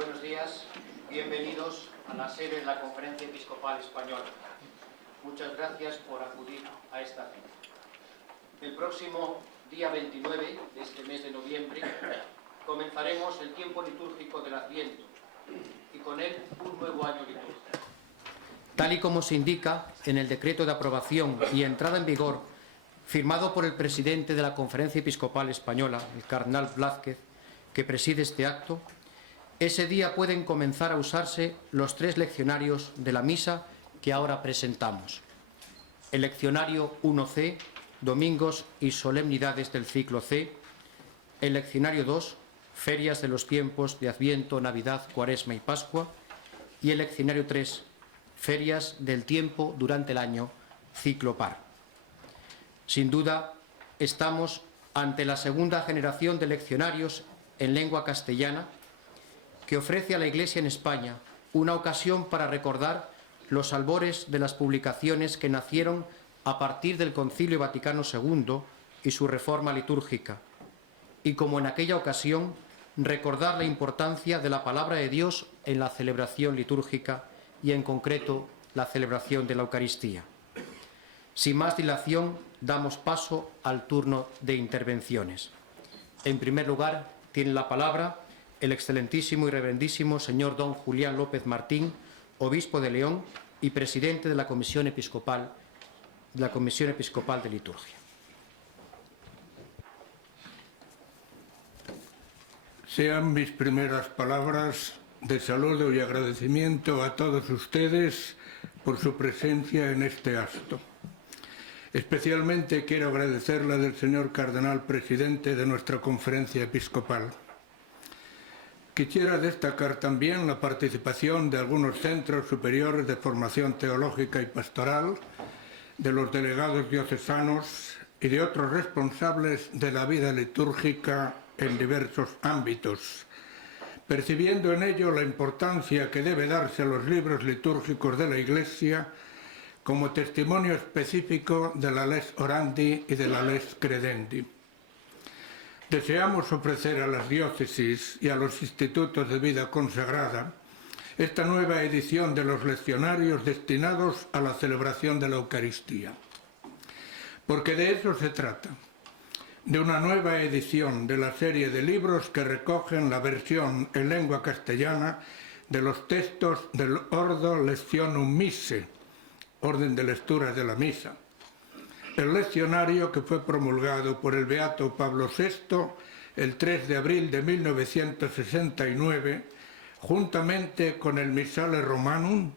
Buenos días, bienvenidos a la sede de la Conferencia Episcopal Española. Muchas gracias por acudir a esta cita. El próximo día 29 de este mes de noviembre comenzaremos el tiempo litúrgico del Adviento y con él un nuevo año litúrgico. Tal y como se indica en el decreto de aprobación y entrada en vigor firmado por el presidente de la Conferencia Episcopal Española, el cardenal Blázquez, que preside este acto, ese día pueden comenzar a usarse los 3 leccionarios de la misa que ahora presentamos. El leccionario 1C, domingos y solemnidades del ciclo C. El leccionario 2, ferias de los tiempos de Adviento, Navidad, Cuaresma y Pascua. Y el leccionario 3, ferias del tiempo durante el año, ciclo par. Sin duda, estamos ante la segunda generación de leccionarios en lengua castellana que ofrece a la Iglesia en España una ocasión para recordar los albores de las publicaciones que nacieron a partir del Concilio Vaticano II y su reforma litúrgica, y como en aquella ocasión, recordar la importancia de la palabra de Dios en la celebración litúrgica y en concreto la celebración de la Eucaristía. Sin más dilación, damos paso al turno de intervenciones. En primer lugar, tiene la palabra el excelentísimo y reverendísimo señor don Julián López Martín, obispo de León y presidente de la Comisión Episcopal de Liturgia. Sean mis primeras palabras de saludo y agradecimiento a todos ustedes por su presencia en este acto. Especialmente quiero agradecer la del señor cardenal presidente de nuestra conferencia episcopal. Quisiera destacar también la participación de algunos centros superiores de formación teológica y pastoral, de los delegados diocesanos y de otros responsables de la vida litúrgica en diversos ámbitos, percibiendo en ello la importancia que debe darse a los libros litúrgicos de la Iglesia como testimonio específico de la Lex Orandi y de la Lex Credendi. Deseamos ofrecer a las diócesis y a los institutos de vida consagrada esta nueva edición de los leccionarios destinados a la celebración de la Eucaristía. Porque de eso se trata, de una nueva edición de la serie de libros que recogen la versión en lengua castellana de los textos del Ordo Lectionum Missae, orden de lecturas de la misa. El leccionario que fue promulgado por el beato Pablo VI el 3 de abril de 1969, juntamente con el Missale Romanum,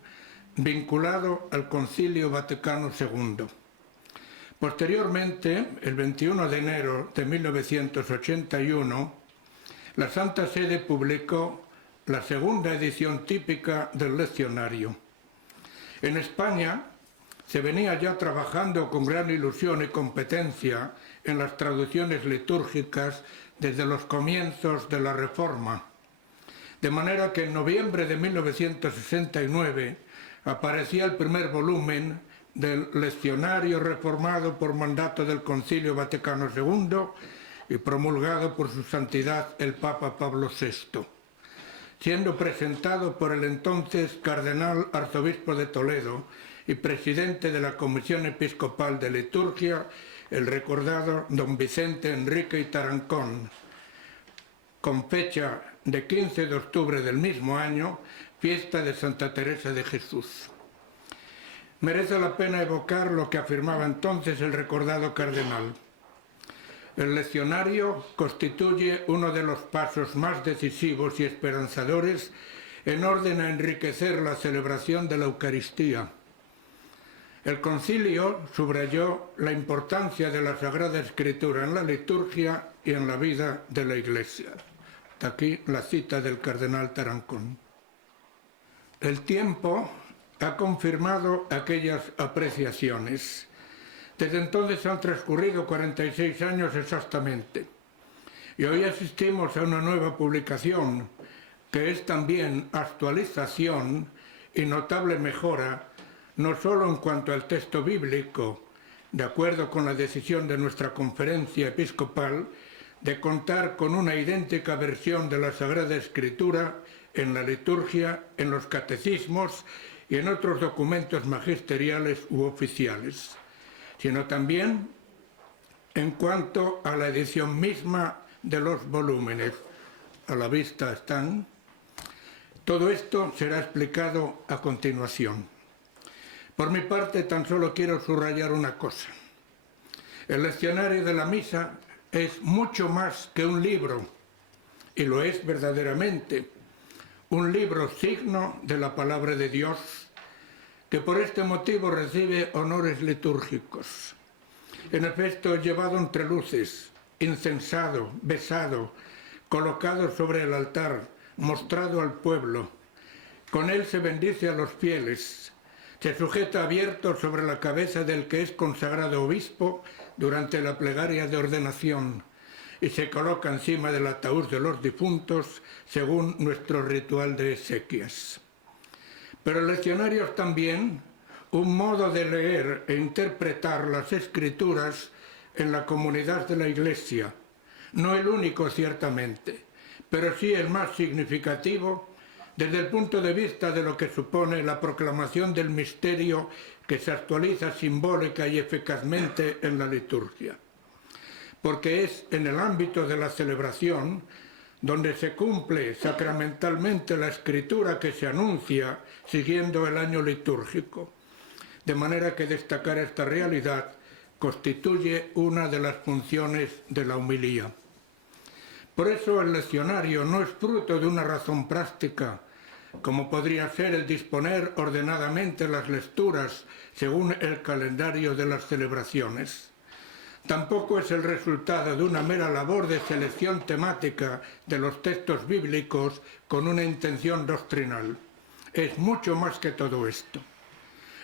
vinculado al Concilio Vaticano II. Posteriormente, el 21 de enero de 1981, la Santa Sede publicó la segunda edición típica del leccionario. En España se venía ya trabajando con gran ilusión y competencia en las traducciones litúrgicas desde los comienzos de la Reforma, de manera que en noviembre de 1969 aparecía el primer volumen del leccionario reformado por mandato del Concilio Vaticano II y promulgado por su santidad el Papa Pablo VI, siendo presentado por el entonces cardenal arzobispo de Toledo y presidente de la Comisión Episcopal de Liturgia, el recordado don Vicente Enrique y Tarancón, con fecha de 15 de octubre del mismo año, fiesta de Santa Teresa de Jesús. Merece la pena evocar lo que afirmaba entonces el recordado cardenal. El leccionario constituye uno de los pasos más decisivos y esperanzadores en orden a enriquecer la celebración de la Eucaristía. El concilio subrayó la importancia de la Sagrada Escritura en la liturgia y en la vida de la Iglesia. Hasta aquí la cita del cardenal Tarancón. El tiempo ha confirmado aquellas apreciaciones. Desde entonces han transcurrido 46 años exactamente. Y hoy asistimos a una nueva publicación que es también actualización y notable mejora, no solo en cuanto al texto bíblico, de acuerdo con la decisión de nuestra conferencia episcopal de contar con una idéntica versión de la Sagrada Escritura en la liturgia, en los catecismos y en otros documentos magisteriales u oficiales, sino también en cuanto a la edición misma de los volúmenes. A la vista están. Todo esto será explicado a continuación. Por mi parte, tan solo quiero subrayar una cosa. El leccionario de la misa es mucho más que un libro, y lo es verdaderamente, un libro signo de la palabra de Dios, que por este motivo recibe honores litúrgicos. En efecto, llevado entre luces, incensado, besado, colocado sobre el altar, mostrado al pueblo. Con él se bendice a los fieles, se sujeta abierto sobre la cabeza del que es consagrado obispo durante la plegaria de ordenación y se coloca encima del ataúd de los difuntos según nuestro ritual de exequias. Pero el leccionario es también un modo de leer e interpretar las Escrituras en la comunidad de la Iglesia, no el único ciertamente, pero sí el más significativo desde el punto de vista de lo que supone la proclamación del misterio que se actualiza simbólica y eficazmente en la liturgia. Porque es en el ámbito de la celebración donde se cumple sacramentalmente la escritura que se anuncia siguiendo el año litúrgico. De manera que destacar esta realidad constituye una de las funciones de la homilía. Por eso el leccionario no es fruto de una razón práctica, como podría ser el disponer ordenadamente las lecturas según el calendario de las celebraciones. Tampoco es el resultado de una mera labor de selección temática de los textos bíblicos con una intención doctrinal. Es mucho más que todo esto.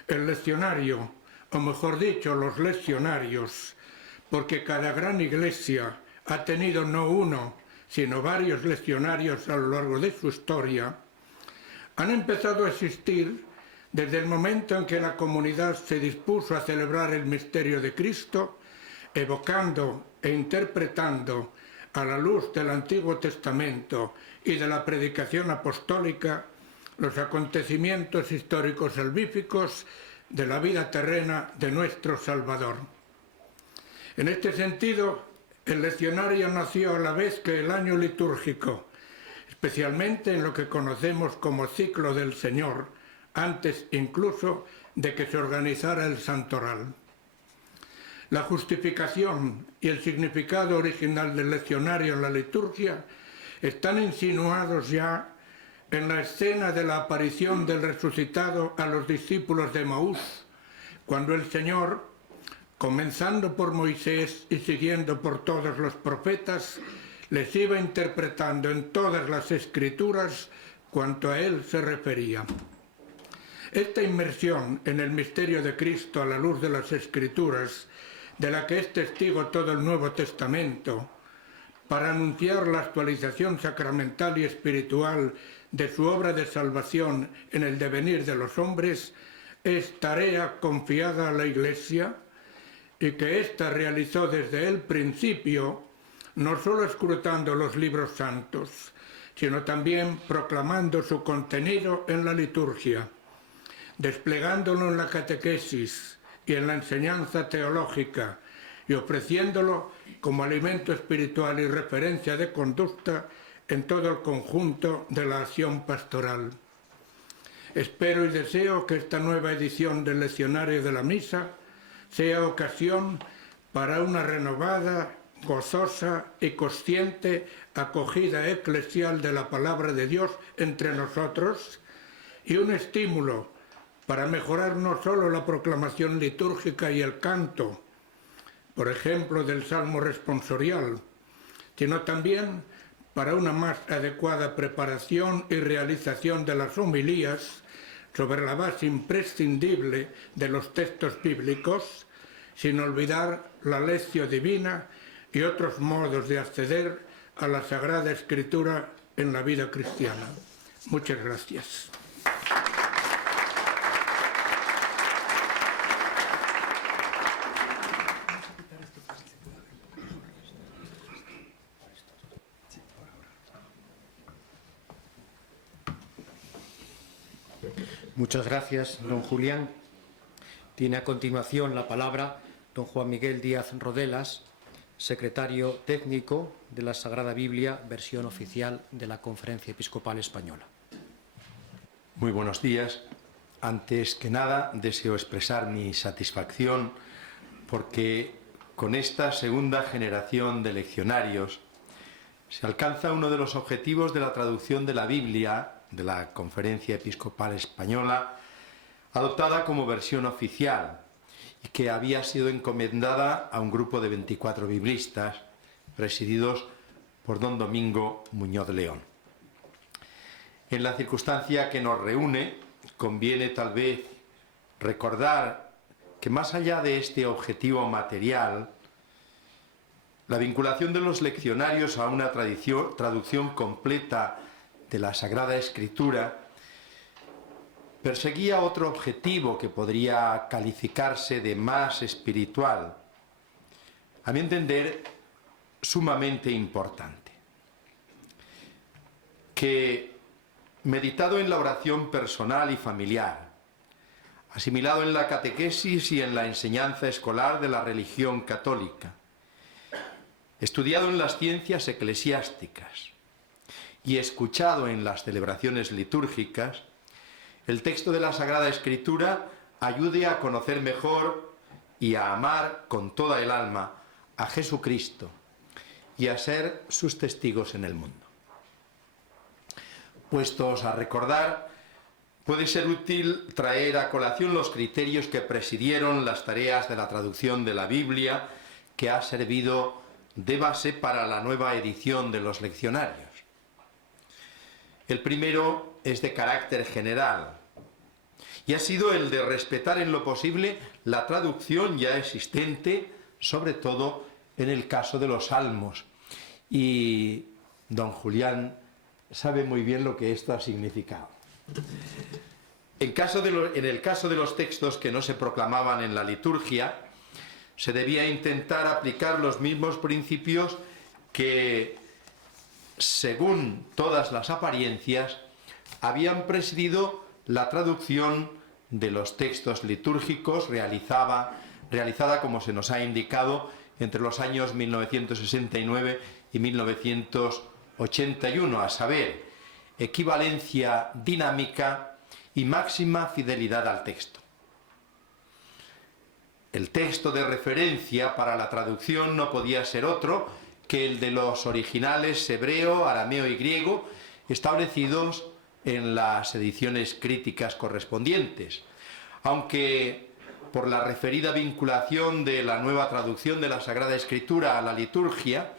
El leccionario, o mejor dicho, los leccionarios, porque cada gran iglesia ha tenido no uno, sino varios leccionarios a lo largo de su historia, han empezado a existir desde el momento en que la comunidad se dispuso a celebrar el misterio de Cristo, evocando e interpretando a la luz del Antiguo Testamento y de la predicación apostólica los acontecimientos históricos salvíficos de la vida terrena de nuestro Salvador. En este sentido, el leccionario nació a la vez que el año litúrgico, especialmente en lo que conocemos como ciclo del Señor, antes incluso de que se organizara el santoral. La justificación y el significado original del leccionario en la liturgia están insinuados ya en la escena de la aparición del resucitado a los discípulos de Emaús, cuando el Señor, comenzando por Moisés y siguiendo por todos los profetas, les iba interpretando en todas las Escrituras cuanto a él se refería. Esta inmersión en el misterio de Cristo a la luz de las Escrituras, de la que es testigo todo el Nuevo Testamento, para anunciar la actualización sacramental y espiritual de su obra de salvación en el devenir de los hombres, es tarea confiada a la Iglesia y que ésta realizó desde el principio, no solo escrutando los libros santos, sino también proclamando su contenido en la liturgia, desplegándolo en la catequesis y en la enseñanza teológica y ofreciéndolo como alimento espiritual y referencia de conducta en todo el conjunto de la acción pastoral. Espero y deseo que esta nueva edición del Leccionario de la Misa sea ocasión para una renovada, gozosa y consciente acogida eclesial de la palabra de Dios entre nosotros y un estímulo para mejorar no solo la proclamación litúrgica y el canto, por ejemplo del Salmo responsorial, sino también para una más adecuada preparación y realización de las homilías sobre la base imprescindible de los textos bíblicos, sin olvidar la lección divina y otros modos de acceder a la Sagrada Escritura en la vida cristiana. Muchas gracias. Muchas gracias, don Julián. Tiene a continuación la palabra don Juan Miguel Díaz Rodelas, secretario técnico de la Sagrada Biblia, versión oficial de la Conferencia Episcopal Española. Muy buenos días. Antes que nada, deseo expresar mi satisfacción porque con esta segunda generación de leccionarios se alcanza uno de los objetivos de la traducción de la Biblia de la Conferencia Episcopal Española, adoptada como versión oficial y que había sido encomendada a un grupo de 24 biblistas presididos por don Domingo Muñoz León. En la circunstancia que nos reúne, conviene tal vez recordar que más allá de este objetivo material, la vinculación de los leccionarios a una traducción completa de la Sagrada Escritura perseguía otro objetivo que podría calificarse de más espiritual, a mi entender, sumamente importante, que, meditado en la oración personal y familiar, asimilado en la catequesis y en la enseñanza escolar de la religión católica, estudiado en las ciencias eclesiásticas y escuchado en las celebraciones litúrgicas, el texto de la Sagrada Escritura ayude a conocer mejor y a amar con toda el alma a Jesucristo y a ser sus testigos en el mundo. Puestos a recordar, puede ser útil traer a colación los criterios que presidieron las tareas de la traducción de la Biblia, que ha servido de base para la nueva edición de los leccionarios. El primero es de carácter general y ha sido el de respetar en lo posible la traducción ya existente, sobre todo en el caso de los salmos. Y don Julián sabe muy bien lo que esto ha significado. En el caso de los textos que no se proclamaban en la liturgia, se debía intentar aplicar los mismos principios que, según todas las apariencias, habían presidido la traducción de los textos litúrgicos realizada, como se nos ha indicado, entre los años 1969 y 1981, a saber, equivalencia dinámica y máxima fidelidad al texto. El texto de referencia para la traducción no podía ser otro que el de los originales hebreo, arameo y griego, establecidos en las ediciones críticas correspondientes, aunque por la referida vinculación de la nueva traducción de la Sagrada Escritura a la liturgia,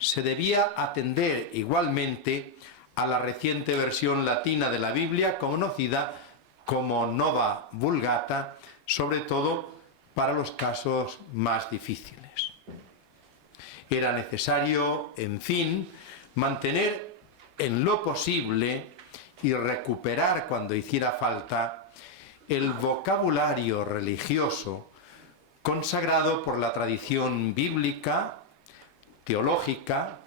se debía atender igualmente a la reciente versión latina de la Biblia, conocida como Nova Vulgata, sobre todo para los casos más difíciles. Era necesario, en fin, mantener en lo posible y recuperar cuando hiciera falta el vocabulario religioso consagrado por la tradición bíblica, teológica,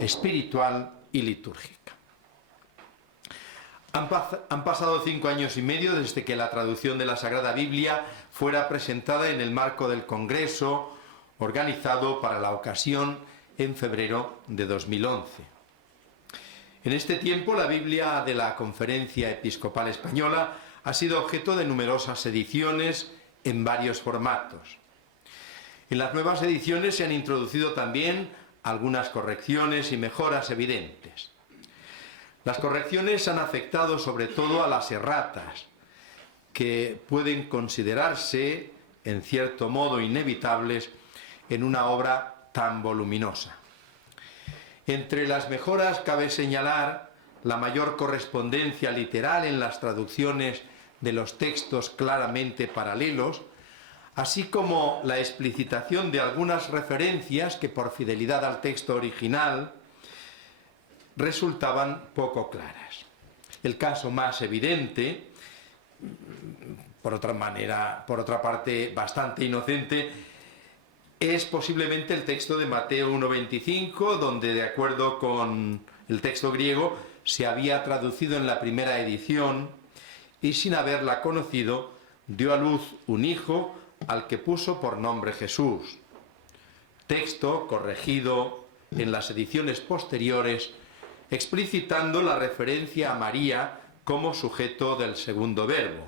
espiritual y litúrgica. Han pasado 5 años y medio desde que la traducción de la Sagrada Biblia fuera presentada en el marco del Congreso organizado para la ocasión en febrero de 2011. En este tiempo, la Biblia de la Conferencia Episcopal Española ha sido objeto de numerosas ediciones en varios formatos. En las nuevas ediciones se han introducido también algunas correcciones y mejoras evidentes. Las correcciones han afectado sobre todo a las erratas, que pueden considerarse, en cierto modo, inevitables en una obra tan voluminosa. Entre las mejoras cabe señalar la mayor correspondencia literal en las traducciones de los textos claramente paralelos, así como la explicitación de algunas referencias que, por fidelidad al texto original, resultaban poco claras. El caso más evidente, por otra parte bastante inocente, es posiblemente el texto de Mateo 1:25, donde, de acuerdo con el texto griego, se había traducido en la primera edición y sin haberla conocido, dio a luz un hijo al que puso por nombre Jesús. Texto corregido en las ediciones posteriores, explicitando la referencia a María como sujeto del segundo verbo.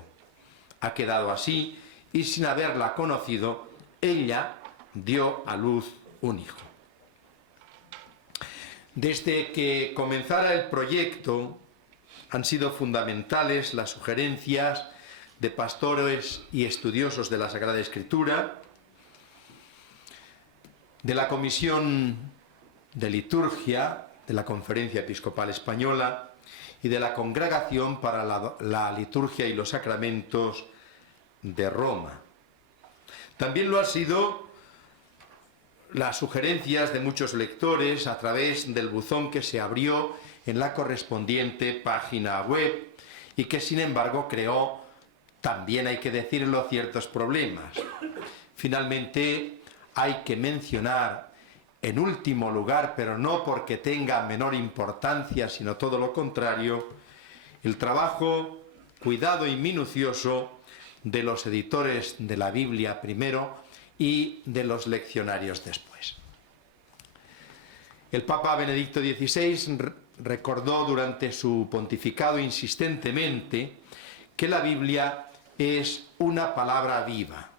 Ha quedado así, y sin haberla conocido, ella dio a luz un hijo. Desde que comenzara el proyecto, han sido fundamentales las sugerencias de pastores y estudiosos de la Sagrada Escritura, de la Comisión de Liturgia de la Conferencia Episcopal Española y de la Congregación para la Liturgia y los Sacramentos de Roma. También lo han sido las sugerencias de muchos lectores a través del buzón que se abrió en la correspondiente página web y que, sin embargo, creó, también hay que decirlo, ciertos problemas. Finalmente, hay que mencionar, en último lugar, pero no porque tenga menor importancia, sino todo lo contrario, el trabajo cuidado y minucioso de los editores de la Biblia primero y de los leccionarios después. El Papa Benedicto XVI recordó durante su pontificado insistentemente que la Biblia es una palabra viva.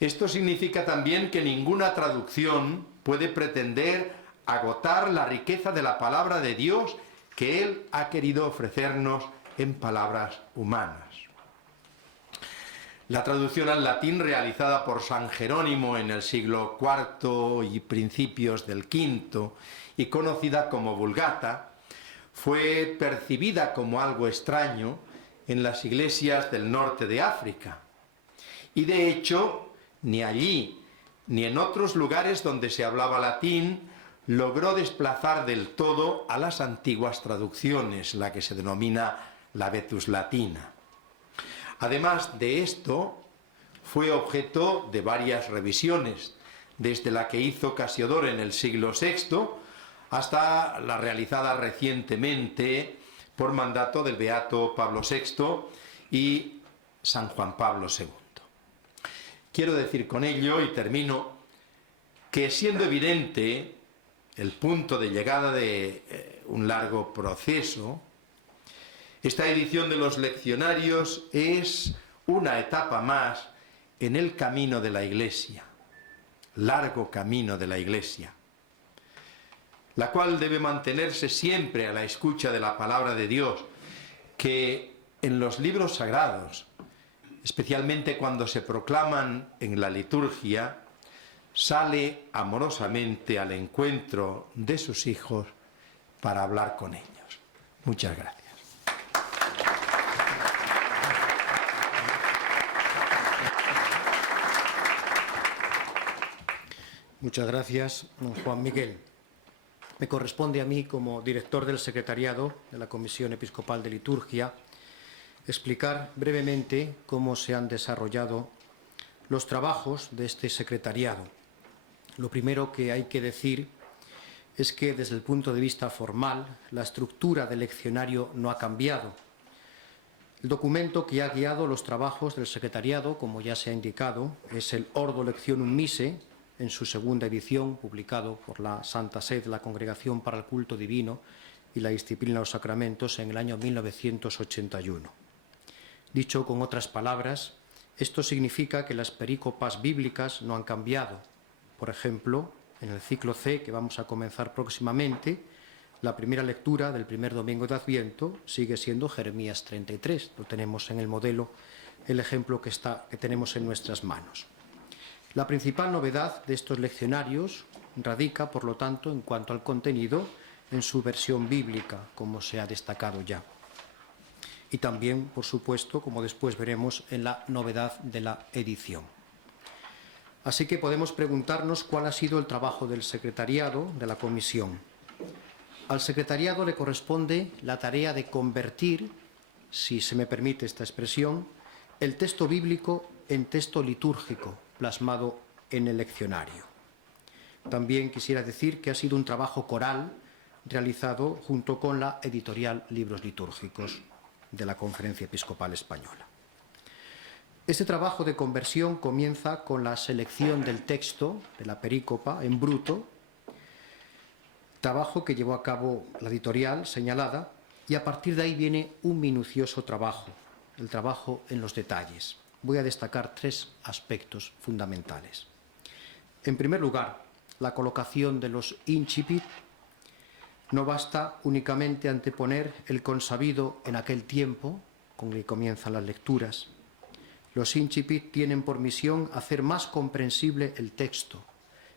Esto significa también que ninguna traducción puede pretender agotar la riqueza de la palabra de Dios que Él ha querido ofrecernos en palabras humanas. La traducción al latín realizada por San Jerónimo en el siglo IV y principios del V y conocida como Vulgata, fue percibida como algo extraño en las iglesias del norte de África. Y de hecho, ni allí ni en otros lugares donde se hablaba latín logró desplazar del todo a las antiguas traducciones, la que se denomina la Vetus Latina. Además de esto, fue objeto de varias revisiones, desde la que hizo Casiodoro en el siglo VI hasta la realizada recientemente por mandato del beato Pablo VI y San Juan Pablo II. Quiero decir con ello, y termino, que siendo evidente el punto de llegada de un largo proceso, esta edición de los leccionarios es una etapa más en el camino de la Iglesia, largo camino de la Iglesia, la cual debe mantenerse siempre a la escucha de la palabra de Dios, que en los libros sagrados, especialmente cuando se proclaman en la liturgia, sale amorosamente al encuentro de sus hijos para hablar con ellos. Muchas gracias. Muchas gracias, don Juan Miguel. Me corresponde a mí, como director del secretariado de la Comisión Episcopal de Liturgia, explicar brevemente cómo se han desarrollado los trabajos de este secretariado. Lo primero que hay que decir es que, desde el punto de vista formal, la estructura del leccionario no ha cambiado. El documento que ha guiado los trabajos del secretariado, como ya se ha indicado, es el Ordo Lectionum Missae, en su segunda edición, publicado por la Santa Sede, la Congregación para el Culto Divino y la Disciplina de los Sacramentos, en el año 1981. Dicho con otras palabras, esto significa que las perícopas bíblicas no han cambiado. Por ejemplo, en el ciclo C, que vamos a comenzar próximamente, la primera lectura del primer domingo de Adviento sigue siendo Jeremías 33. Lo tenemos en el modelo, el ejemplo que tenemos en nuestras manos. La principal novedad de estos leccionarios radica, por lo tanto, en cuanto al contenido, en su versión bíblica, como se ha destacado ya. Y también, por supuesto, como después veremos, en la novedad de la edición. Así que podemos preguntarnos cuál ha sido el trabajo del secretariado de la comisión. Al secretariado le corresponde la tarea de convertir, si se me permite esta expresión, el texto bíblico en texto litúrgico, plasmado en el leccionario. También quisiera decir que ha sido un trabajo coral realizado junto con la editorial Libros Litúrgicos. de la Conferencia Episcopal Española. Este trabajo de conversión comienza con la selección del texto de la perícopa en bruto, trabajo que llevó a cabo la editorial señalada, y a partir de ahí viene un minucioso trabajo, el trabajo en los detalles. Voy a destacar 3 aspectos fundamentales. En primer lugar, la colocación de los incipit. No basta únicamente anteponer el consabido en aquel tiempo con el que comienzan las lecturas. Los incipit tienen por misión hacer más comprensible el texto,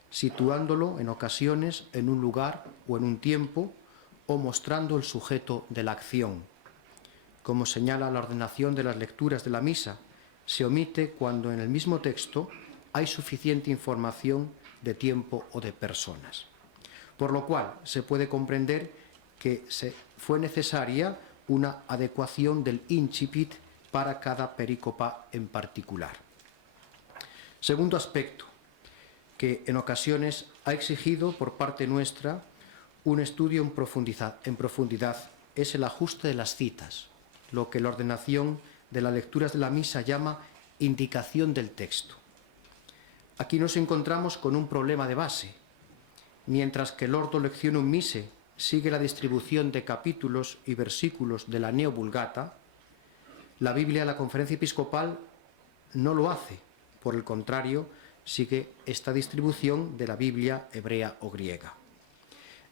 situándolo en ocasiones en un lugar o en un tiempo o mostrando el sujeto de la acción. Como señala la ordenación de las lecturas de la misa, se omite cuando en el mismo texto hay suficiente información de tiempo o de personas. Por lo cual se puede comprender que fue necesaria una adecuación del incipit para cada perícopa en particular. Segundo aspecto, que en ocasiones ha exigido por parte nuestra un estudio en profundidad, es el ajuste de las citas, lo que la ordenación de las lecturas de la misa llama indicación del texto. Aquí nos encontramos con un problema de base. Mientras que el Ordo Lectionum Missae sigue la distribución de capítulos y versículos de la Neo Vulgata, la Biblia de la Conferencia Episcopal no lo hace. Por el contrario, sigue esta distribución de la Biblia hebrea o griega.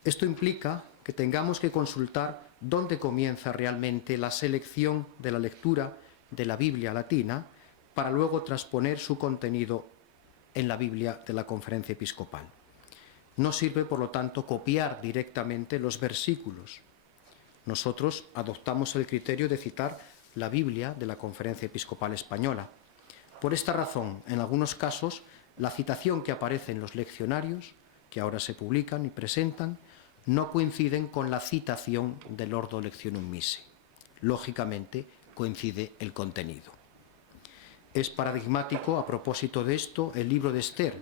Esto implica que tengamos que consultar dónde comienza realmente la selección de la lectura de la Biblia latina para luego transponer su contenido en la Biblia de la Conferencia Episcopal. No sirve, por lo tanto, copiar directamente los versículos. Nosotros adoptamos el criterio de citar la Biblia de la Conferencia Episcopal Española. Por esta razón, en algunos casos, la citación que aparece en los leccionarios, que ahora se publican y presentan, no coinciden con la citación del Ordo Lectionum Missae. Lógicamente, coincide el contenido. Es paradigmático, a propósito de esto, el libro de Esther.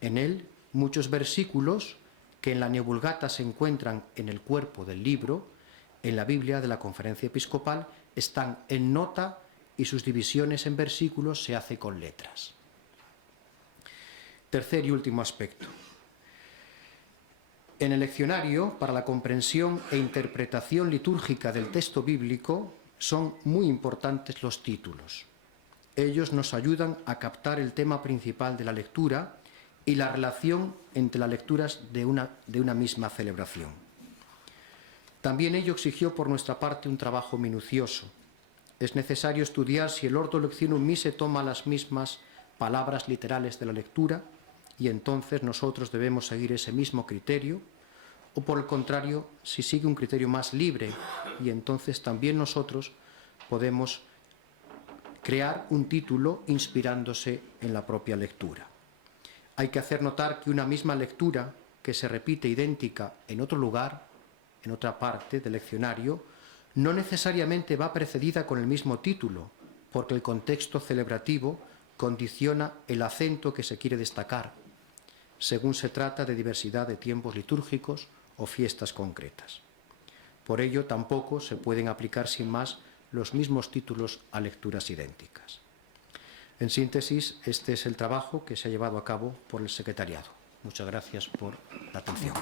En él, muchos versículos que en la Neo Vulgata se encuentran en el cuerpo del libro, en la Biblia de la Conferencia Episcopal, están en nota y sus divisiones en versículos se hace con letras. Tercer y último aspecto. En el leccionario, para la comprensión e interpretación litúrgica del texto bíblico, son muy importantes los títulos. Ellos nos ayudan a captar el tema principal de la lectura y la relación entre las lecturas de una misma celebración. También ello exigió por nuestra parte un trabajo minucioso. Es necesario estudiar si el Ordo Lectionum Missae toma las mismas palabras literales de la lectura y entonces nosotros debemos seguir ese mismo criterio, o por el contrario, si sigue un criterio más libre y entonces también nosotros podemos crear un título inspirándose en la propia lectura. Hay que hacer notar que una misma lectura que se repite idéntica en otro lugar, en otra parte del leccionario, no necesariamente va precedida con el mismo título, porque el contexto celebrativo condiciona el acento que se quiere destacar, según se trata de diversidad de tiempos litúrgicos o fiestas concretas. Por ello, tampoco se pueden aplicar sin más los mismos títulos a lecturas idénticas. En síntesis, este es el trabajo que se ha llevado a cabo por el secretariado. Muchas gracias por la atención.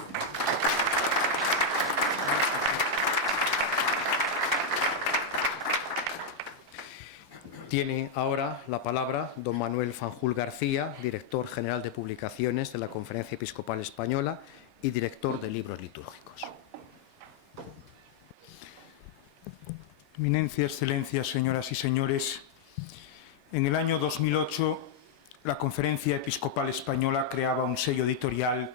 Tiene ahora la palabra don Manuel Fanjul García, director general de publicaciones de la Conferencia Episcopal Española y director de libros litúrgicos. Eminencia, Excelencias, señoras y señores, en el año 2008 la Conferencia Episcopal Española creaba un sello editorial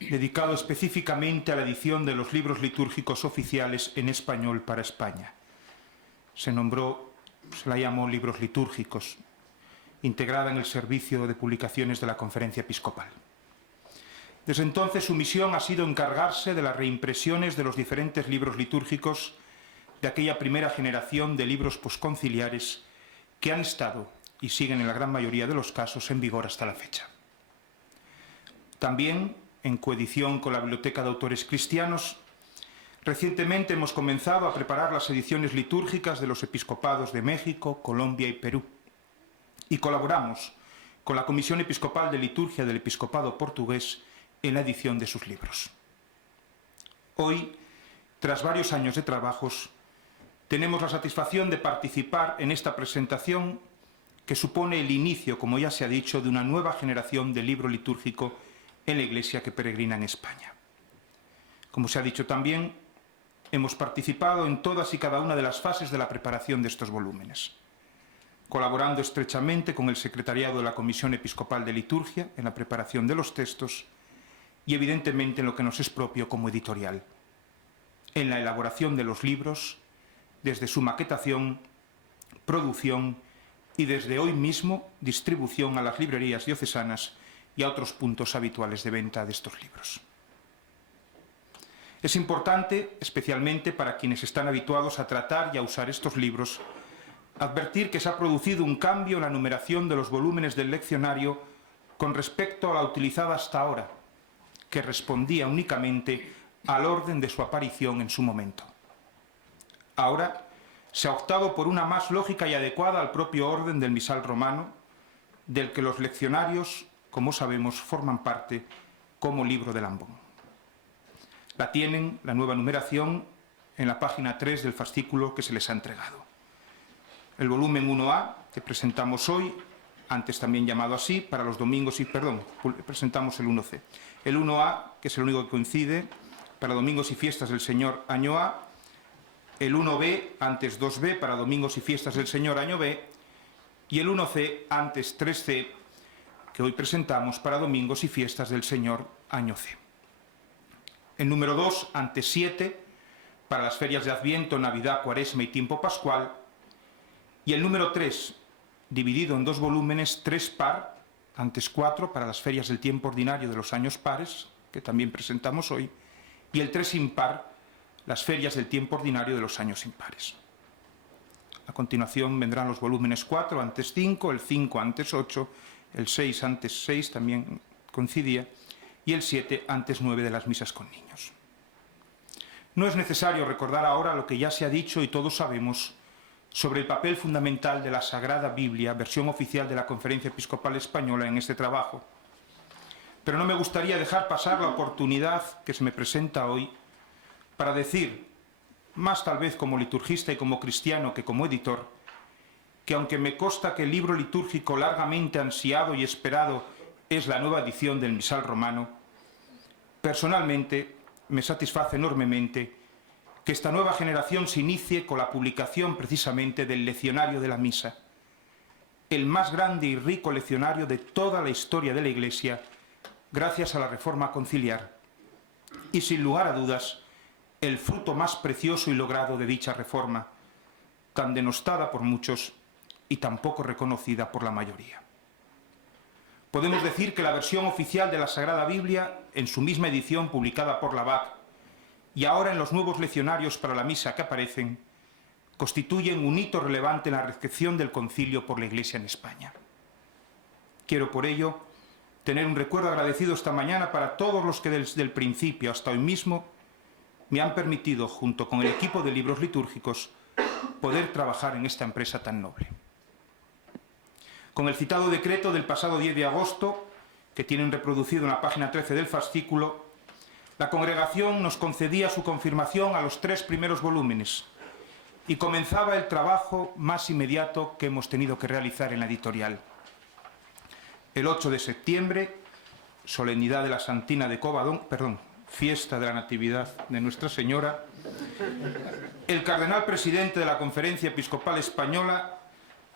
dedicado específicamente a la edición de los libros litúrgicos oficiales en español para España. Se la llamó Libros Litúrgicos, integrada en el servicio de publicaciones de la Conferencia Episcopal. Desde entonces su misión ha sido encargarse de las reimpresiones de los diferentes libros litúrgicos de aquella primera generación de libros posconciliares que han estado y siguen en la gran mayoría de los casos en vigor hasta la fecha. También, en coedición con la Biblioteca de Autores Cristianos, Recientemente hemos comenzado a preparar las ediciones litúrgicas de los episcopados de México, Colombia y Perú. Y colaboramos con la Comisión Episcopal de Liturgia del Episcopado Portugués en la edición de sus libros. Hoy, tras varios años de trabajos, tenemos la satisfacción de participar en esta presentación que supone el inicio, como ya se ha dicho, de una nueva generación de libro litúrgico en la Iglesia que peregrina en España. Como se ha dicho también, hemos participado en todas y cada una de las fases de la preparación de estos volúmenes, colaborando estrechamente con el secretariado de la Comisión Episcopal de Liturgia en la preparación de los textos y, evidentemente, en lo que nos es propio como editorial, en la elaboración de los libros, desde su maquetación, producción y desde hoy mismo distribución a las librerías diocesanas y a otros puntos habituales de venta de estos libros. Es importante, especialmente para quienes están habituados a tratar y a usar estos libros, advertir que se ha producido un cambio en la numeración de los volúmenes del leccionario con respecto a la utilizada hasta ahora, que respondía únicamente al orden de su aparición en su momento. Ahora se ha optado por una más lógica y adecuada al propio orden del misal romano, del que los leccionarios, como sabemos, forman parte como libro del ambón. La tienen, la nueva numeración, en la página 3 del fascículo que se les ha entregado. El volumen 1A, que presentamos hoy, antes también llamado así, para los domingos y, presentamos el 1C. El 1A, que es el único que coincide, para domingos y fiestas del Señor, año A. El 1B, antes 2B, para domingos y fiestas del Señor, año B. Y el 1C, antes 3C, que hoy presentamos para domingos y fiestas del Señor, año C. El número 2, antes 7, para las ferias de Adviento, Navidad, Cuaresma y tiempo pascual. Y el número 3, dividido en dos volúmenes, 3 par, antes 4, para las ferias del tiempo ordinario de los años pares, que también presentamos hoy. Y el 3 impar, las ferias del tiempo ordinario de los años impares. A continuación vendrán los volúmenes 4, antes 5, el 5, antes 8, el 6, antes 6, también coincidía, y el 7, antes 9 de las misas con niños. No es necesario recordar ahora lo que ya se ha dicho y todos sabemos sobre el papel fundamental de la Sagrada Biblia, versión oficial de la Conferencia Episcopal Española, en este trabajo. Pero no me gustaría dejar pasar la oportunidad que se me presenta hoy para decir, más tal vez como liturgista y como cristiano que como editor, que aunque me consta que el libro litúrgico largamente ansiado y esperado es la nueva edición del misal romano, personalmente me satisface enormemente que esta nueva generación se inicie con la publicación precisamente del leccionario de la misa, el más grande y rico leccionario de toda la historia de la Iglesia, gracias a la Reforma Conciliar, y sin lugar a dudas, el fruto más precioso y logrado de dicha reforma, tan denostada por muchos y tan poco reconocida por la mayoría. Podemos decir que la versión oficial de la Sagrada Biblia, en su misma edición publicada por la BAC, y ahora en los nuevos leccionarios para la misa que aparecen, constituyen un hito relevante en la recepción del concilio por la Iglesia en España. Quiero por ello tener un recuerdo agradecido esta mañana para todos los que desde el principio hasta hoy mismo me han permitido, junto con el equipo de libros litúrgicos, poder trabajar en esta empresa tan noble. Con el citado decreto del pasado 10 de agosto, que tienen reproducido en la página 13 del fascículo, la Congregación nos concedía su confirmación a los 3 primeros volúmenes y comenzaba el trabajo más inmediato que hemos tenido que realizar en la editorial. El 8 de septiembre, solemnidad de la Santina de Covadonga, fiesta de la Natividad de Nuestra Señora, el cardenal presidente de la Conferencia Episcopal Española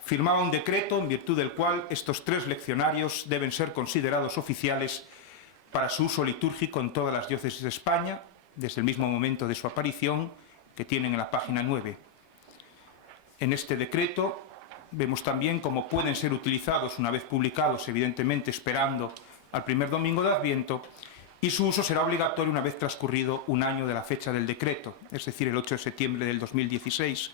firmaba un decreto en virtud del cual estos 3 leccionarios deben ser considerados oficiales para su uso litúrgico en todas las diócesis de España, desde el mismo momento de su aparición, que tienen en la página 9. En este decreto vemos también cómo pueden ser utilizados una vez publicados, evidentemente esperando al primer domingo de Adviento, y su uso será obligatorio una vez transcurrido un año de la fecha del decreto, es decir, el 8 de septiembre del 2016.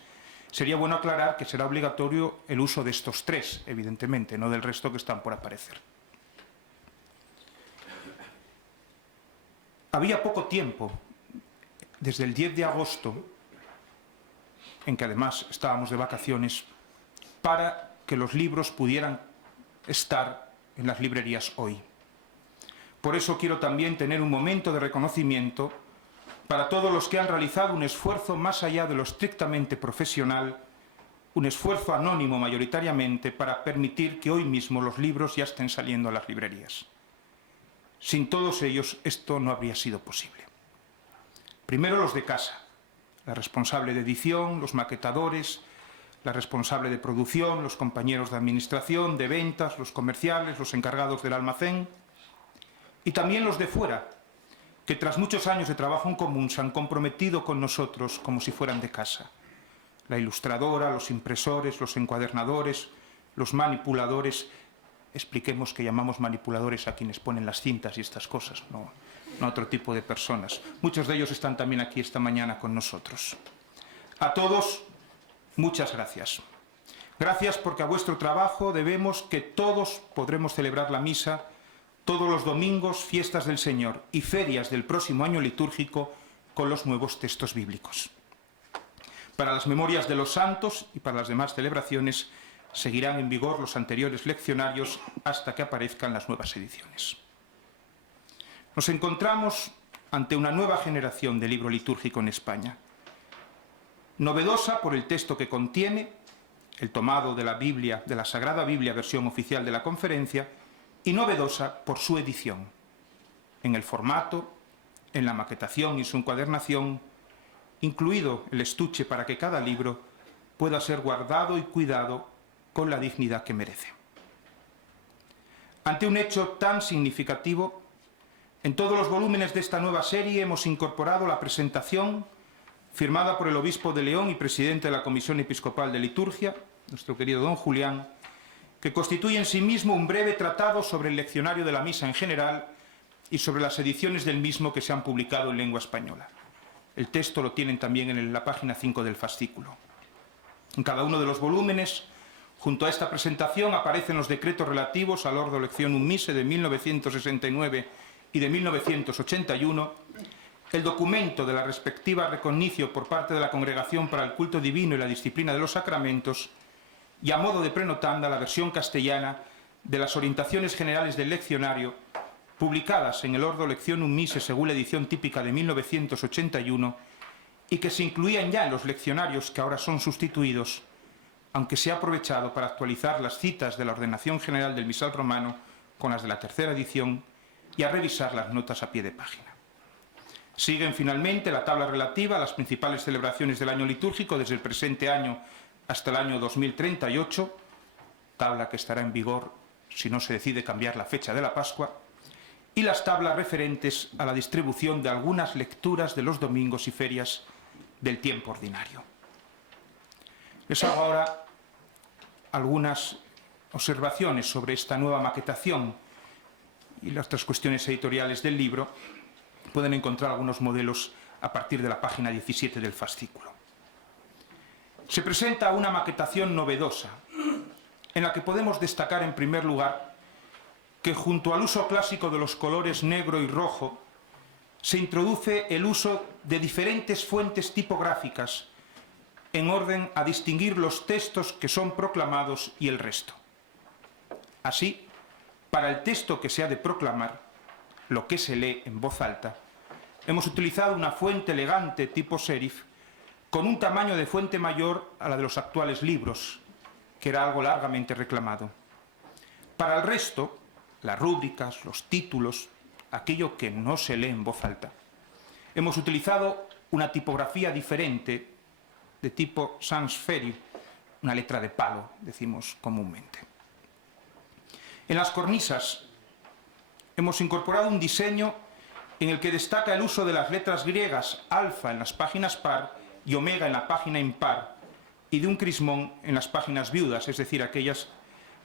Sería bueno aclarar que será obligatorio el uso de estos 3, evidentemente, no del resto que están por aparecer. Había poco tiempo desde el 10 de agosto, en que además estábamos de vacaciones, para que los libros pudieran estar en las librerías hoy. Por eso quiero también tener un momento de reconocimiento para todos los que han realizado un esfuerzo más allá de lo estrictamente profesional, un esfuerzo anónimo mayoritariamente para permitir que hoy mismo los libros ya estén saliendo a las librerías. Sin todos ellos esto no habría sido posible. Primero los de casa, la responsable de edición, los maquetadores, la responsable de producción, los compañeros de administración, de ventas, los comerciales, los encargados del almacén, y también los de fuera, que tras muchos años de trabajo en común se han comprometido con nosotros como si fueran de casa. La ilustradora, los impresores, los encuadernadores, los manipuladores. Expliquemos que llamamos manipuladores a quienes ponen las cintas y estas cosas, no a otro tipo de personas. Muchos de ellos están también aquí esta mañana con nosotros. A todos, muchas gracias. Gracias porque a vuestro trabajo debemos que todos podremos celebrar la misa todos los domingos, fiestas del Señor y ferias del próximo año litúrgico con los nuevos textos bíblicos. Para las memorias de los santos y para las demás celebraciones seguirán en vigor los anteriores leccionarios hasta que aparezcan las nuevas ediciones. Nos encontramos ante una nueva generación de libro litúrgico en España, novedosa por el texto que contiene, el tomado de la Biblia, de la Sagrada Biblia, versión oficial de la Conferencia, y novedosa por su edición, en el formato, en la maquetación y su encuadernación, incluido el estuche para que cada libro pueda ser guardado y cuidado con la dignidad que merece. Ante un hecho tan significativo, en todos los volúmenes de esta nueva serie hemos incorporado la presentación firmada por el obispo de León y presidente de la Comisión Episcopal de Liturgia, nuestro querido don Julián, que constituye en sí mismo un breve tratado sobre el leccionario de la misa en general y sobre las ediciones del mismo que se han publicado en lengua española. El texto lo tienen también en la página 5 del fascículo. En cada uno de los volúmenes, junto a esta presentación, aparecen los decretos relativos al Ordo Lectionum Missae de 1969 y de 1981, el documento de la respectiva recognicio por parte de la Congregación para el Culto Divino y la Disciplina de los Sacramentos, y a modo de prenotanda la versión castellana de las orientaciones generales del leccionario, publicadas en el Ordo Lectionum Missae según la edición típica de 1981 y que se incluían ya en los leccionarios que ahora son sustituidos, aunque se ha aprovechado para actualizar las citas de la ordenación general del misal romano con las de la tercera edición y a revisar las notas a pie de página. Siguen finalmente la tabla relativa a las principales celebraciones del año litúrgico desde el presente año hasta el año 2038, tabla que estará en vigor si no se decide cambiar la fecha de la Pascua, y las tablas referentes a la distribución de algunas lecturas de los domingos y ferias del tiempo ordinario. Les hago ahora algunas observaciones sobre esta nueva maquetación y las otras cuestiones editoriales del libro. Pueden encontrar algunos modelos a partir de la página 17 del fascículo. Se presenta una maquetación novedosa, en la que podemos destacar en primer lugar que junto al uso clásico de los colores negro y rojo, se introduce el uso de diferentes fuentes tipográficas en orden a distinguir los textos que son proclamados y el resto. Así, para el texto que se ha de proclamar, lo que se lee en voz alta, hemos utilizado una fuente elegante tipo serif con un tamaño de fuente mayor a la de los actuales libros, que era algo largamente reclamado. Para el resto, las rúbricas, los títulos, aquello que no se lee en voz alta, hemos utilizado una tipografía diferente de tipo sans serif, una letra de palo, decimos comúnmente. En las cornisas hemos incorporado un diseño en el que destaca el uso de las letras griegas alfa en las páginas par y omega en la página impar, y de un crismón en las páginas viudas, es decir, aquellas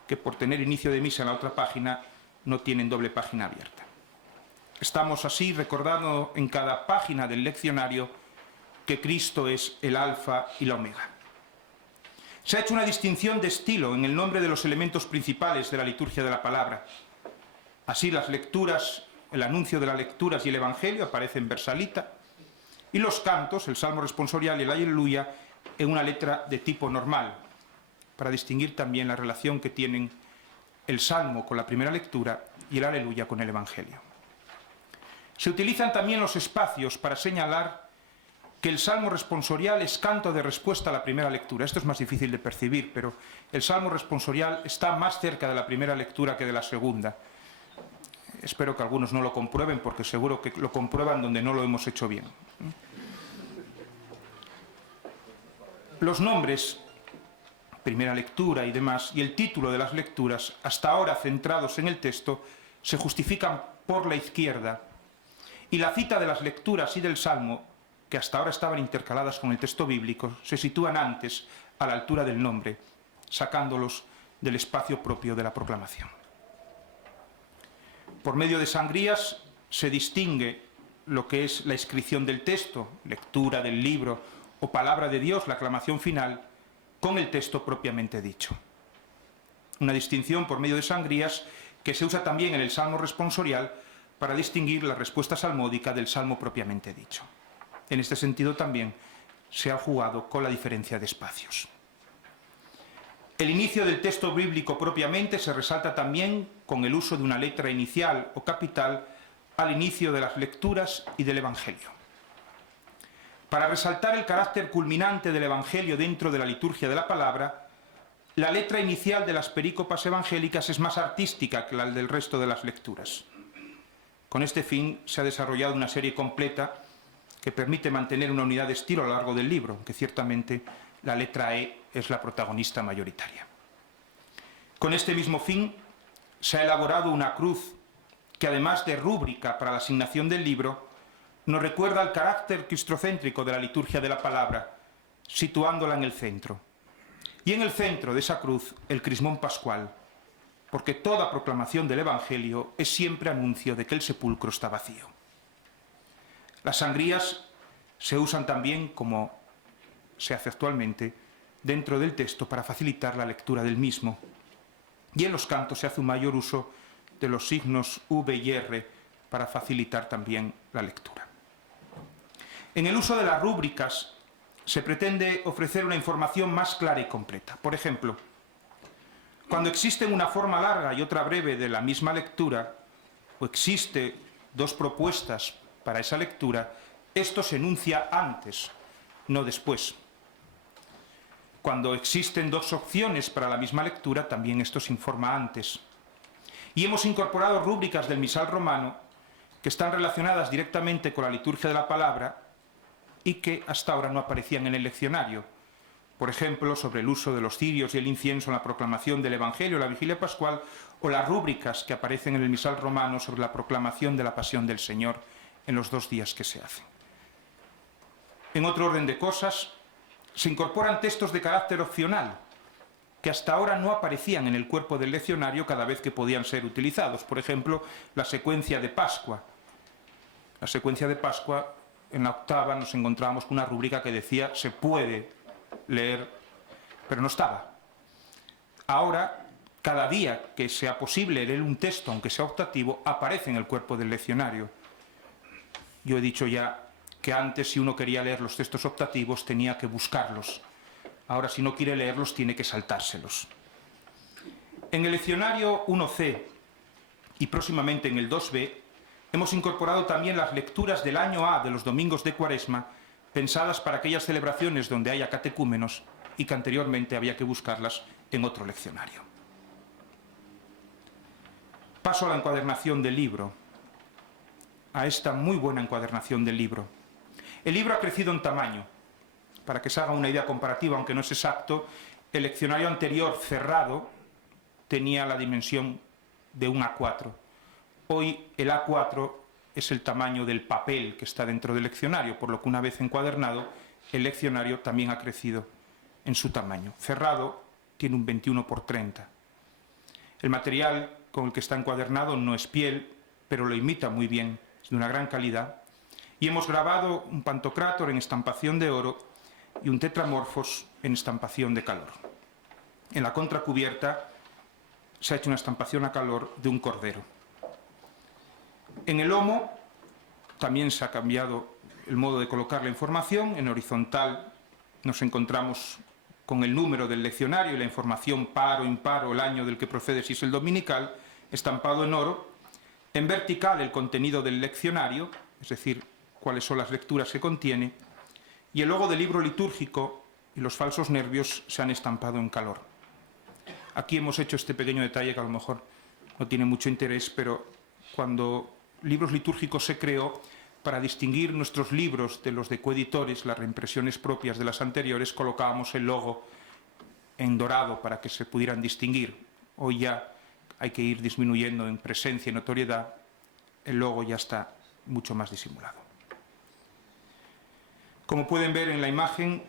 que por tener inicio de misa en la otra página no tienen doble página abierta. Estamos así recordando en cada página del leccionario que Cristo es el alfa y la omega. Se ha hecho una distinción de estilo en el nombre de los elementos principales de la liturgia de la palabra. Así las lecturas, el anuncio de las lecturas y el Evangelio aparece en versalita, y los cantos, el Salmo responsorial y el Aleluya, en una letra de tipo normal, para distinguir también la relación que tienen el Salmo con la primera lectura y el Aleluya con el Evangelio. Se utilizan también los espacios para señalar que el Salmo responsorial es canto de respuesta a la primera lectura. Esto es más difícil de percibir, pero el Salmo responsorial está más cerca de la primera lectura que de la segunda. Espero que algunos no lo comprueben, porque seguro que lo comprueban donde no lo hemos hecho bien. Los nombres, primera lectura y demás, y el título de las lecturas, hasta ahora centrados en el texto, se justifican por la izquierda, y la cita de las lecturas y del Salmo, que hasta ahora estaban intercaladas con el texto bíblico, se sitúan antes, a la altura del nombre, sacándolos del espacio propio de la proclamación. Por medio de sangrías se distingue lo que es la inscripción del texto, lectura del libro o palabra de Dios, la aclamación final, con el texto propiamente dicho. Una distinción por medio de sangrías que se usa también en el Salmo responsorial para distinguir la respuesta salmódica del Salmo propiamente dicho. En este sentido también se ha jugado con la diferencia de espacios. El inicio del texto bíblico propiamente se resalta también con el uso de una letra inicial o capital al inicio de las lecturas y del Evangelio. Para resaltar el carácter culminante del Evangelio dentro de la liturgia de la palabra, la letra inicial de las perícopas evangélicas es más artística que la del resto de las lecturas. Con este fin se ha desarrollado una serie completa que permite mantener una unidad de estilo a lo largo del libro, aunque ciertamente la letra E es la protagonista mayoritaria. Con este mismo fin se ha elaborado una cruz que, además de rúbrica para la asignación del libro, nos recuerda el carácter cristocéntrico de la liturgia de la palabra, situándola en el centro. Y en el centro de esa cruz, el crismón pascual, porque toda proclamación del Evangelio es siempre anuncio de que el sepulcro está vacío. Las sangrías se usan también, como se hace actualmente, dentro del texto para facilitar la lectura del mismo. Y en los cantos se hace un mayor uso de los signos V y R para facilitar también la lectura. En el uso de las rúbricas se pretende ofrecer una información más clara y completa. Por ejemplo, cuando existen una forma larga y otra breve de la misma lectura, o existe dos propuestas para esa lectura, esto se enuncia antes, no después. Cuando existen dos opciones para la misma lectura, también esto se informa antes. Y hemos incorporado rúbricas del misal romano que están relacionadas directamente con la liturgia de la palabra y que hasta ahora no aparecían en el leccionario. Por ejemplo, sobre el uso de los cirios y el incienso en la proclamación del Evangelio, la vigilia pascual, o las rúbricas que aparecen en el misal romano sobre la proclamación de la pasión del Señor en los 2 días que se hacen. En otro orden de cosas, se incorporan textos de carácter opcional, que hasta ahora no aparecían en el cuerpo del leccionario cada vez que podían ser utilizados. Por ejemplo, la secuencia de Pascua. La secuencia de Pascua, en la octava nos encontrábamos con una rúbrica que decía se puede leer, pero no estaba. Ahora, cada día que sea posible leer un texto, aunque sea optativo, aparece en el cuerpo del leccionario. Yo he dicho ya que antes, si uno quería leer los textos optativos, tenía que buscarlos. Ahora, si no quiere leerlos, tiene que saltárselos. En el leccionario 1C y próximamente en el 2B, hemos incorporado también las lecturas del año A de los domingos de Cuaresma, pensadas para aquellas celebraciones donde haya catecúmenos y que anteriormente había que buscarlas en otro leccionario. Paso a la encuadernación del libro, a esta muy buena encuadernación del libro. El libro ha crecido en tamaño. Para que se haga una idea comparativa, aunque no es exacto, el leccionario anterior cerrado tenía la dimensión de un A4. Hoy el A4 es el tamaño del papel que está dentro del leccionario, por lo que una vez encuadernado, el leccionario también ha crecido en su tamaño. Cerrado tiene un 21×30. El material con el que está encuadernado no es piel, pero lo imita muy bien, es de una gran calidad. Y hemos grabado un pantocrátor en estampación de oro y un tetramorfos en estampación de calor. En la contracubierta se ha hecho una estampación a calor de un cordero. En el lomo también se ha cambiado el modo de colocar la información. En horizontal nos encontramos con el número del leccionario y la información par o impar o el año del que procede si es el dominical, estampado en oro. En vertical el contenido del leccionario, es decir, cuáles son las lecturas que contiene, y el logo del libro litúrgico y los falsos nervios se han estampado en calor. Aquí hemos hecho este pequeño detalle que a lo mejor no tiene mucho interés, pero cuando Libros Litúrgicos se creó, para distinguir nuestros libros de los de coeditores, las reimpresiones propias de las anteriores, colocábamos el logo en dorado para que se pudieran distinguir. Hoy ya hay que ir disminuyendo en presencia y notoriedad, el logo ya está mucho más disimulado. Como pueden ver en la imagen,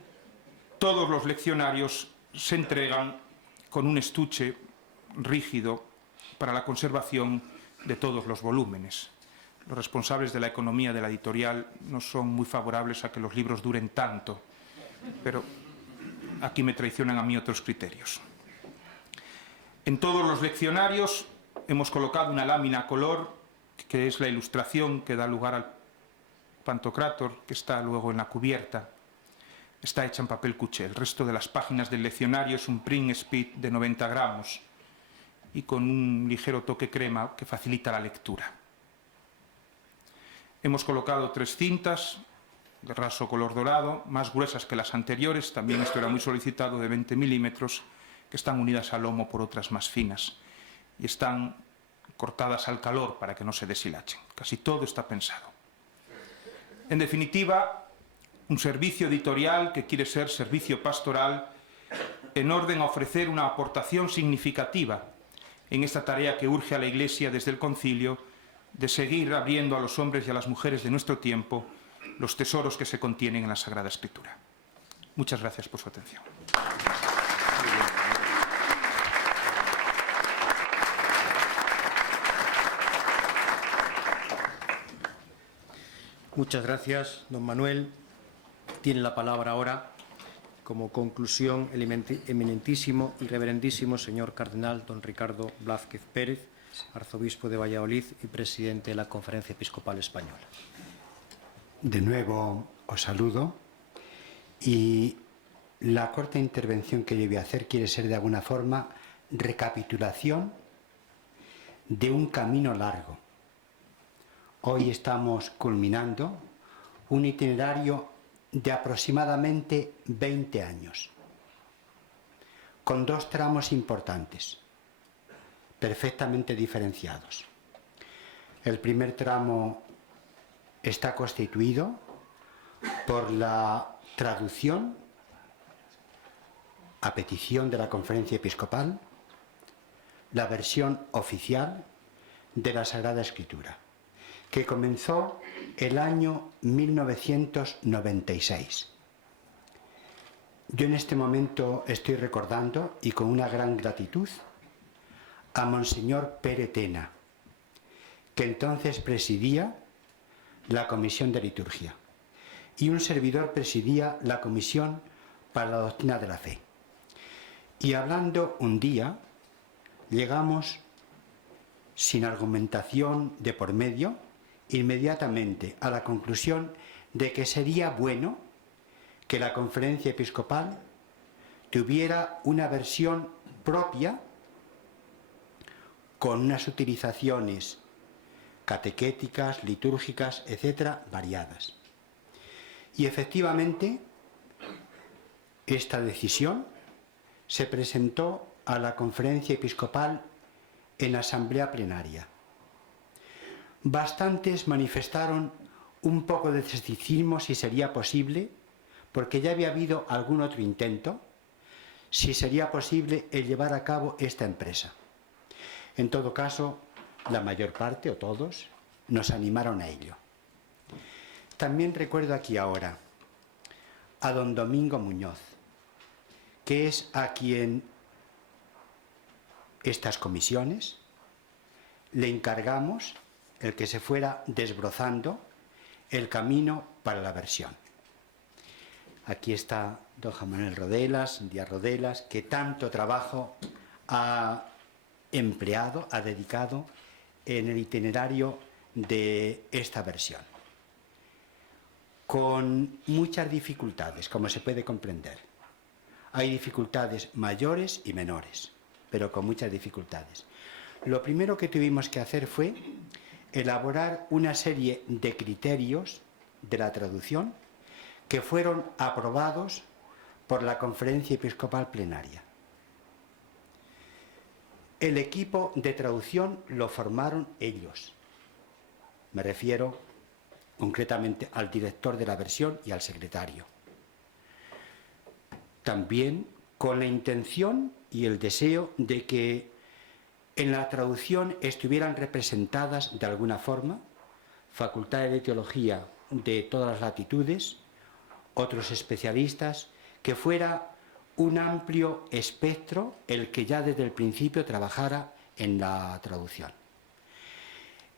todos los leccionarios se entregan con un estuche rígido para la conservación de todos los volúmenes. Los responsables de la economía de la editorial no son muy favorables a que los libros duren tanto, pero aquí me traicionan a mí otros criterios. En todos los leccionarios hemos colocado una lámina a color, que es la ilustración que da lugar al Pantocrátor, que está luego en la cubierta. Está hecha en papel cuché. El resto de las páginas del leccionario es un print speed de 90 gramos y con un ligero toque crema que facilita la lectura. Hemos colocado 3 cintas de raso color dorado, más gruesas que las anteriores, también esto era muy solicitado, de 20 milímetros, que están unidas al lomo por otras más finas y están cortadas al calor para que no se deshilachen. Casi todo está pensado. En definitiva, un servicio editorial que quiere ser servicio pastoral en orden a ofrecer una aportación significativa en esta tarea que urge a la Iglesia desde el Concilio de seguir abriendo a los hombres y a las mujeres de nuestro tiempo los tesoros que se contienen en la Sagrada Escritura. Muchas gracias por su atención. Muchas gracias, don Manuel. Tiene la palabra ahora, como conclusión, el eminentísimo y reverendísimo señor cardenal don Ricardo Blázquez Pérez, arzobispo de Valladolid y presidente de la Conferencia Episcopal Española. De nuevo os saludo y la corta intervención que yo voy a hacer quiere ser de alguna forma recapitulación de un camino largo. Hoy estamos culminando un itinerario de aproximadamente 20 años, con 2 tramos importantes, perfectamente diferenciados. El primer tramo está constituido por la traducción, a petición de la Conferencia Episcopal, la versión oficial de la Sagrada Escritura, que comenzó el año 1996. Yo en este momento estoy recordando, y con una gran gratitud, a Monseñor Pere Tena, que entonces presidía la Comisión de Liturgia, y un servidor presidía la Comisión para la Doctrina de la Fe. Y hablando un día, llegamos, sin argumentación de por medio, inmediatamente a la conclusión de que sería bueno que la Conferencia Episcopal tuviera una versión propia con unas utilizaciones catequéticas, litúrgicas, etcétera, variadas. Y efectivamente, esta decisión se presentó a la Conferencia Episcopal en asamblea plenaria. Bastantes manifestaron un poco de escepticismo si sería posible, porque ya había habido algún otro intento, si sería posible el llevar a cabo esta empresa. En todo caso, la mayor parte, o todos, nos animaron a ello. También recuerdo aquí ahora a don Domingo Muñoz, que es a quien estas comisiones le encargamos el que se fuera desbrozando el camino para la versión. Aquí está don Juan Manuel Rodelas, Díaz Rodelas, que tanto trabajo ha empleado, ha dedicado en el itinerario de esta versión. con muchas dificultades, como se puede comprender. Hay dificultades mayores y menores, pero con muchas dificultades. Lo primero que tuvimos que hacer fue elaborar una serie de criterios de la traducción que fueron aprobados por la Conferencia Episcopal Plenaria. El equipo de traducción lo formaron ellos. Me refiero concretamente al director de la versión y al secretario. También con la intención y el deseo de que en la traducción estuvieran representadas de alguna forma facultades de teología de todas las latitudes, otros especialistas, que fuera un amplio espectro el que ya desde el principio trabajara en la traducción.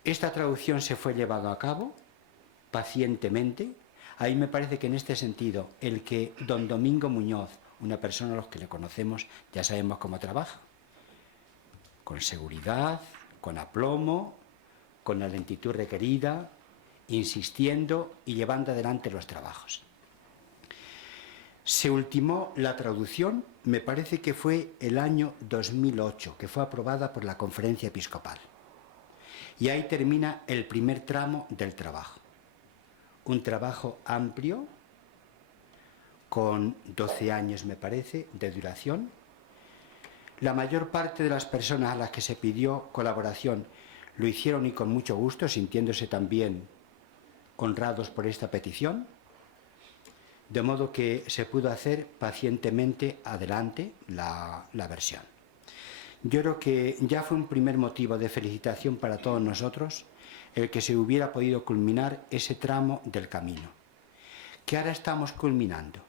Esta traducción se fue llevada a cabo pacientemente. Ahí me parece que en este sentido el que don Domingo Muñoz, una persona a los que le conocemos, ya sabemos cómo trabaja, con seguridad, con aplomo, con la lentitud requerida, insistiendo y llevando adelante los trabajos. Se ultimó la traducción, me parece que fue el año 2008, que fue aprobada por la Conferencia Episcopal. Y ahí termina el primer tramo del trabajo. Un trabajo amplio, con 12 años, me parece, de duración. La mayor parte de las personas a las que se pidió colaboración lo hicieron y con mucho gusto, sintiéndose también honrados por esta petición, de modo que se pudo hacer pacientemente adelante la versión. Yo creo que ya fue un primer motivo de felicitación para todos nosotros el que se hubiera podido culminar ese tramo del camino, que ahora estamos culminando.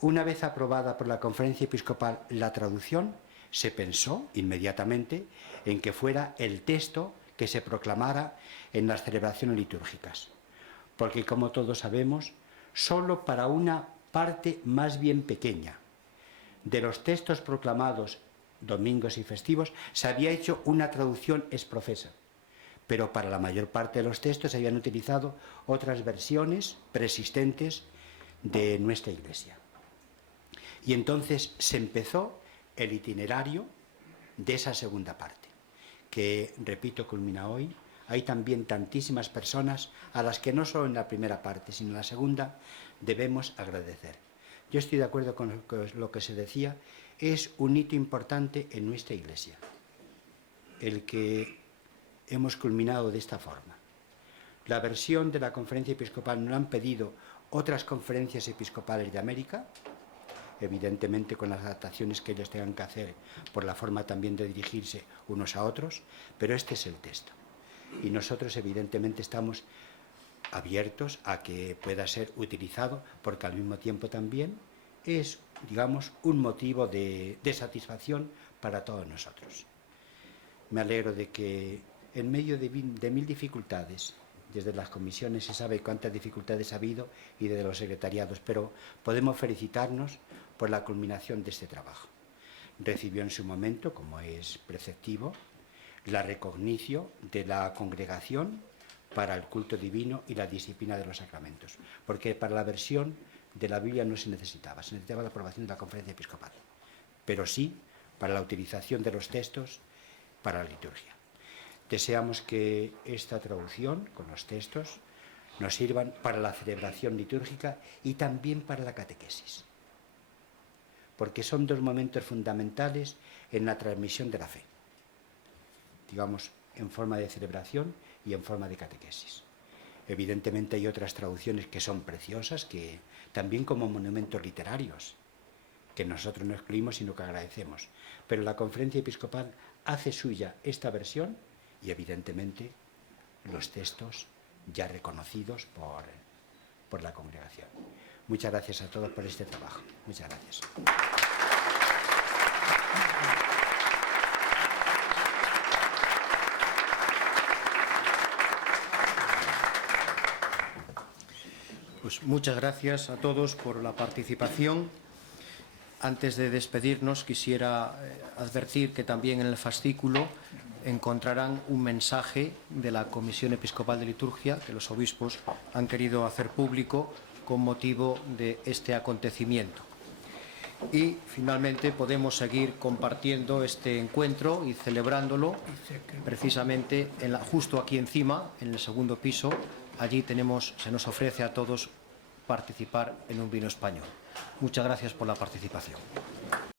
Una vez aprobada por la Conferencia Episcopal la traducción, se pensó inmediatamente en que fuera el texto que se proclamara en las celebraciones litúrgicas, porque como todos sabemos, solo para una parte más bien pequeña de los textos proclamados domingos y festivos se había hecho una traducción ex profeso, pero para la mayor parte de los textos se habían utilizado otras versiones preexistentes de nuestra Iglesia. Y entonces se empezó el itinerario de esa segunda parte, que, repito, culmina hoy. Hay también tantísimas personas a las que no solo en la primera parte, sino en la segunda, debemos agradecer. Yo estoy de acuerdo con lo que se decía, es un hito importante en nuestra Iglesia, el que hemos culminado de esta forma. La versión de la Conferencia Episcopal nos la han pedido otras conferencias episcopales de América, evidentemente con las adaptaciones que ellos tengan que hacer por la forma también de dirigirse unos a otros, pero este es el texto. Y nosotros evidentemente estamos abiertos a que pueda ser utilizado, porque al mismo tiempo también es, digamos, un motivo de satisfacción para todos nosotros. Me alegro de que en medio de mil dificultades, desde las comisiones se sabe cuántas dificultades ha habido y desde los secretariados, pero podemos felicitarnos por la culminación de este trabajo. Recibió en su momento, como es preceptivo, la recognición de la congregación para el culto divino y la disciplina de los sacramentos, porque para la versión de la Biblia no se necesitaba la aprobación de la Conferencia Episcopal, pero sí para la utilización de los textos para la liturgia. Deseamos que esta traducción con los textos nos sirvan para la celebración litúrgica y también para la catequesis, porque son dos momentos fundamentales en la transmisión de la fe, digamos, en forma de celebración y en forma de catequesis. Evidentemente hay otras traducciones que son preciosas, que también como monumentos literarios, que nosotros no excluimos, sino que agradecemos. Pero la Conferencia Episcopal hace suya esta versión y evidentemente los textos ya reconocidos por la congregación. Muchas gracias a todos por este trabajo. Muchas gracias. Pues muchas gracias a todos por la participación. Antes de despedirnos, quisiera advertir que también en el fascículo encontrarán un mensaje de la Comisión Episcopal de Liturgia que los obispos han querido hacer público con motivo de este acontecimiento. Y finalmente podemos seguir compartiendo este encuentro y celebrándolo precisamente justo aquí encima, en el segundo piso. Allí se nos ofrece a todos participar en un vino español. Muchas gracias por la participación.